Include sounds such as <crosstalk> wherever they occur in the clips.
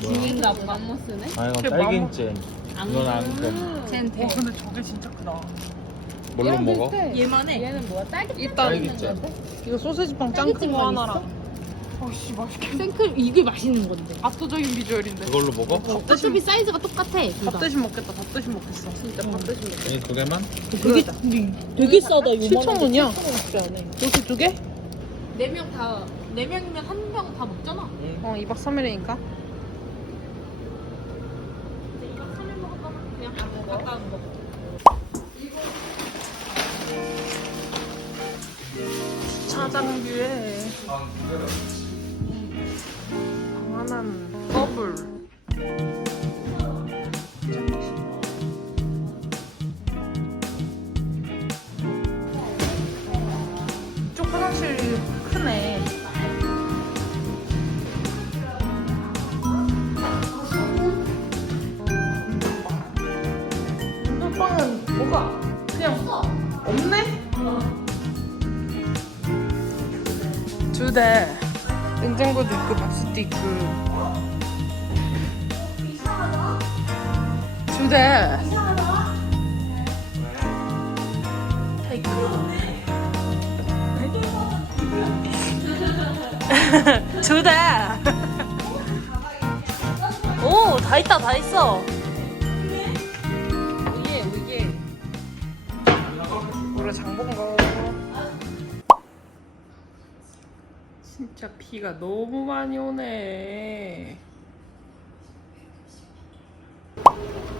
중인가 보다. 맘모스네? 아 이건 쟤 딸기잼. 이건 앙금. 와 근데 저게 진짜 크다. 뭘로 먹어? 얘만 해. 얘는 뭐야? 딸기 일단 딸기잼. 이거 소세지 빵 짱큰거 딸기찜만 하나랑. 어씨 맛있겠다. 생크림 이게 맛있는 건데. 압도적인 비주얼인데. 그걸로 먹어? 밥 어차피 대신 사이즈가 똑같아. 둘밥 다. 대신 먹겠다. 밥 대신 먹겠어. 진짜 밥 드시면 돼. 이두 개만? 되게 되게 싸다. 7천 원이야. 7천 원짜리. 이렇게 두 개? 네명 다, 네 명이면 한명다 먹잖아. 어 2박 3일이니까. 근데 이거 3일 먹을 거면 그냥 가까운 거. 차장뷰에 강한한 더블. 뭐가 그냥 없네? 두 대. 냉장고도 있고 밥솥도 있고. 두 대. 테이크. 두 대. 오, 다 있다, 다 있어. 장본 거. 진짜 비가 너무 많이 오네.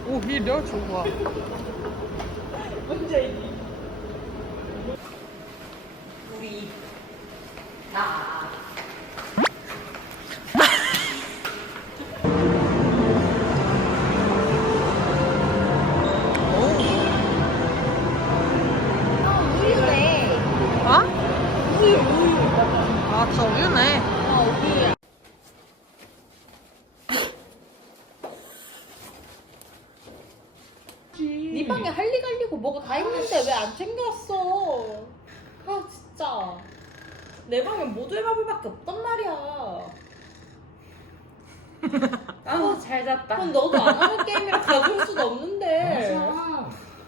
오히려 좋아. 우리 우유네. 내 방에 모두의 마블밖에 없단 말이야. <laughs> 아잘 잤다. 그럼 너도 안 하는 게임이라 가져올 수도 없는데.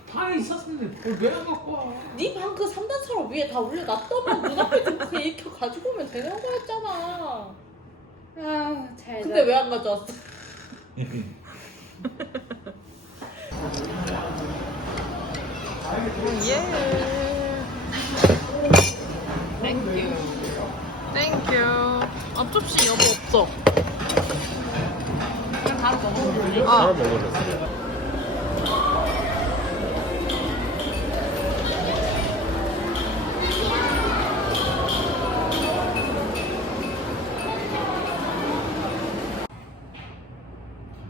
다 있었는데 그걸 왜 안 갖고 와? 네 방 그 3단처럼 위에 다 올려놨더만 눈앞에 그냥 이렇게 가지고 오면 되는 거였잖아. 아잘 근데 왜 안 가져왔어? <laughs> 예. 땡큐. 땡큐. 앞접시 여보 없어. 그냥 바로 먹어볼래? 바로 아, 먹어줬어.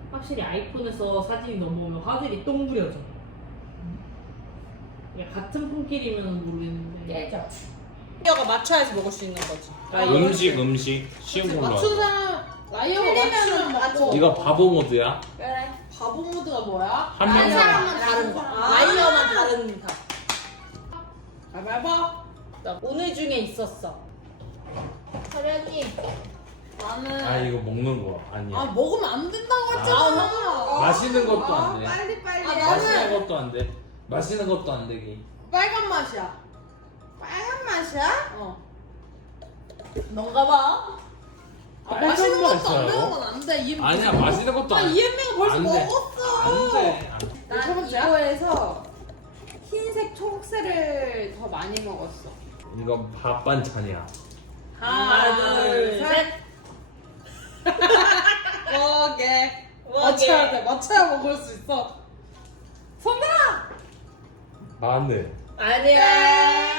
확실히 아이폰에서 사진이 넘어오면 화질이 똥 부려져. 그냥 같은 품길이면 모르겠는데. 깨져. 가 맞춰야지 먹을 수 있는 거지. 음식 음식 쉬운 걸로 하자. 사람 라이어가 맞추면 먹고. 이거 바보 모드야? 그래. 바보 모드가 뭐야? 한 명만. 사람만 다른 거. 라이어만 다른 다. 가봐봐. 나 오늘 중에 있었어. 서련이. 나는. 아 이거 먹는 거 아니야. 먹으면 안 된다고 했잖아. 마시는 것도 안 돼. 빨리 빨리. 아, 나는- 것도 안 돼. 마시는 것도 안 되기. 빨간 맛이야. 빨간 맛이야? 어. 넌가 봐. 아, 빨간 마시는 것도 맛이야, 안 되는 이거? 건안 돼. 이 아니야 마시는 것도 아, 안 돼. 이엠미가 벌써 안 돼. 먹었어. 안 돼. 안 돼. 난첫 번째야? 이거에서 흰색 초록색을 더 많이 먹었어. 이건 밥 반찬이야. 하나, 둘, 셋. 뭐게? <laughs> 맞춰야 돼. 맞춰야 먹을 수 있어. 마늘. 아니야.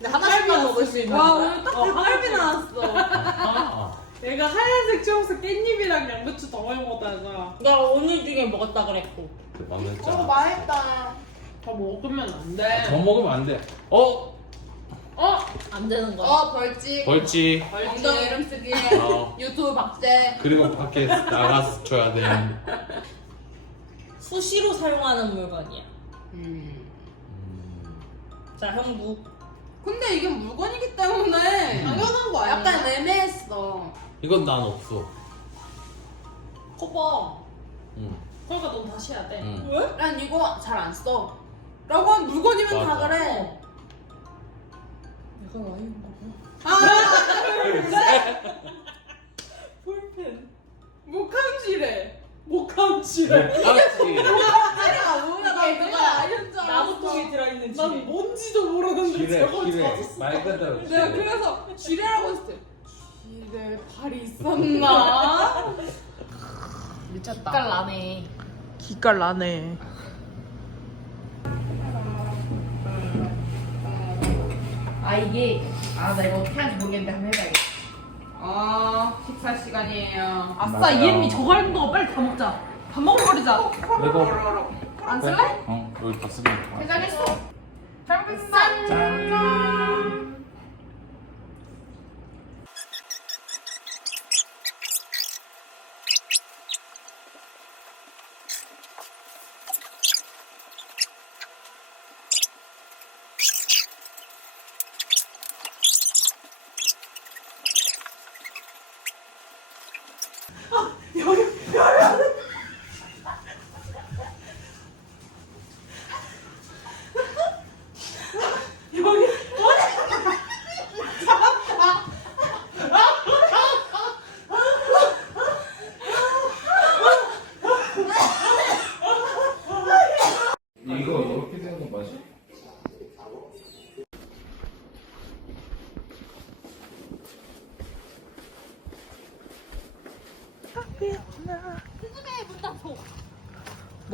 나 하나씩만 먹을 수 있는 와 거야? 오늘 딱 갈비 나왔어. 아. 내가 하얀색 초록색 깻잎이랑 양배추 더 먹었다가. 나 오늘 중에 먹었다 그랬고. 그어 짜. 맛있다. 더 먹으면 안 돼. 더 먹으면 안 돼. 어? 어? 안 되는 거야. 어 벌칙. 벌칙. 엉덩이 이름 쓰기. 어. 유튜브 박제. 그리고 밖에 나가서 줘야 돼. 수시로 사용하는 물건이야. 음. 음. 자, 형부. 근데 이게 물건이기 때문에 당연한 거 아니야? 약간 애매했어. 이건 난 없어. 커버. 응. 그러니까 넌 다시 해야 돼. 응. 왜? 난 이거 잘 안 써. 라고 한 물건이면 다 맞아. 그래. 내가 라이온가 봐. 아, 볼펜. 목함질해. 목함질해. 그렇지. <laughs> 찌레가 뭐야? 나 이거 아이언 나무통이 들어있는 지뢰. 난 뭔지도 모르는데 기래, 저걸 기래. 찾았어. 말 그대로 내가. 그래서 지뢰라고 했을 때 지뢰 발이 있었나? 미쳤다. 깔 나네. 기깔 나네. 아 이게 아 나 이거 어떻게 하는지 모르겠는데 한번 해봐야겠다. 아 식사 시간이에요. 아싸 맞아요. 이엠이 저거 하는 거 빨리 다 먹자. 밥 먹어버리자. 이거. 안 쓸래? 어, 여기 다 쓰면 돼. 해장했어. 잘 먹겠습니다. 짠. 이거 이렇게 되는 거 맞아?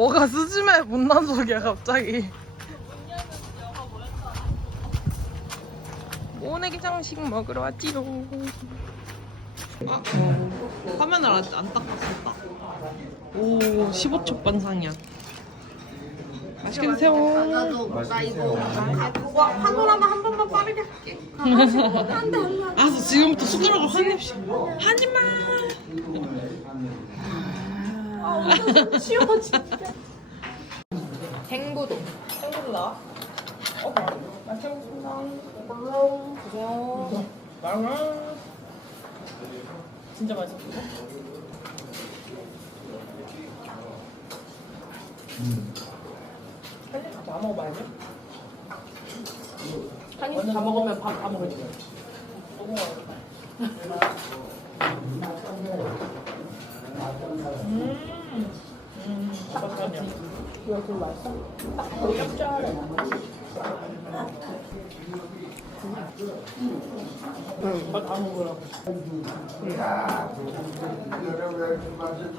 뭐가 스즈메 못난 소리야 갑자기. 모내기 장식 먹으러 왔지요. 아, 화면을 아직 안 닦았었다. 오, 15초 반상이야. 맛있게 드세요. 나도 나 이거 아 그거 파노라마 한 번만 빠르게 할게. <laughs> 알았어, 지금부터 숟가락으로 한 입씩. 한 입만. 행부도. 생각도 나와? 어, 먹습니다. 이걸로 보세요. 맛있어. 진짜 맛있어. 한입 다 먹어봐야지. 한입 다 먹으면 밥 다 먹을게. 너무 맛있다. 음, 음. 이거 되게 맛있어? 딱 짭짤해. 응, 다 먹으라고. 맛있어?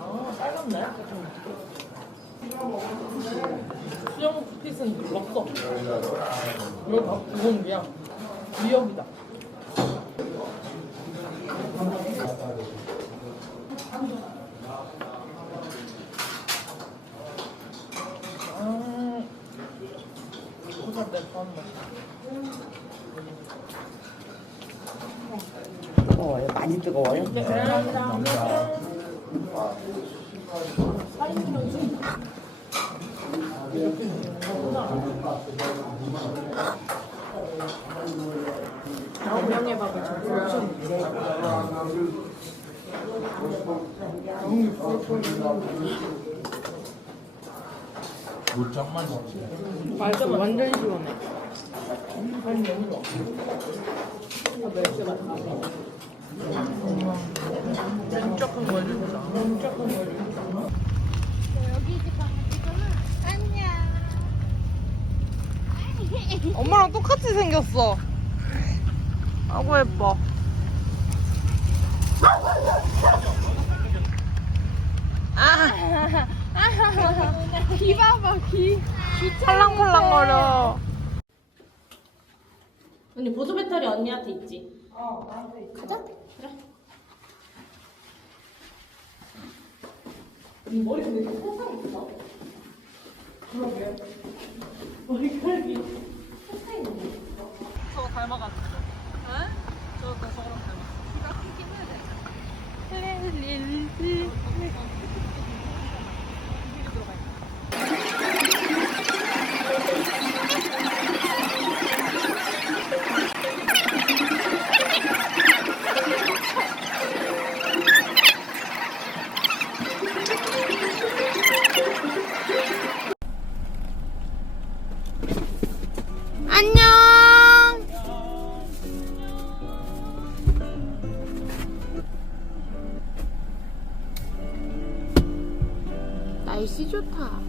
아, 빨갛네? 수영 핏은 눌렀어. 이거 다 부분이야. 미역이다. 아, 고작 내좋아하는 맛. 뜨거워요. 많이 뜨거워요. 네, 감사합니다. 밥을 물장만 넣지. 말도 완전 시원해. 아니 너무 좋아. 멸치 맛있어. 조금 걸리자. 조금 걸리자. 여기 집 방지구나. 안녕. 엄마랑 똑같이 생겼어. 아고 예뻐. 아, <laughs> 귀 봐봐 귀. 팔랑팔랑거려. 언니 보조 배터리 언니한테 있지? 저거 닮아가지고. 응? 저거 저거랑 닮았어. 키가 크긴 해야 돼. Good Pop.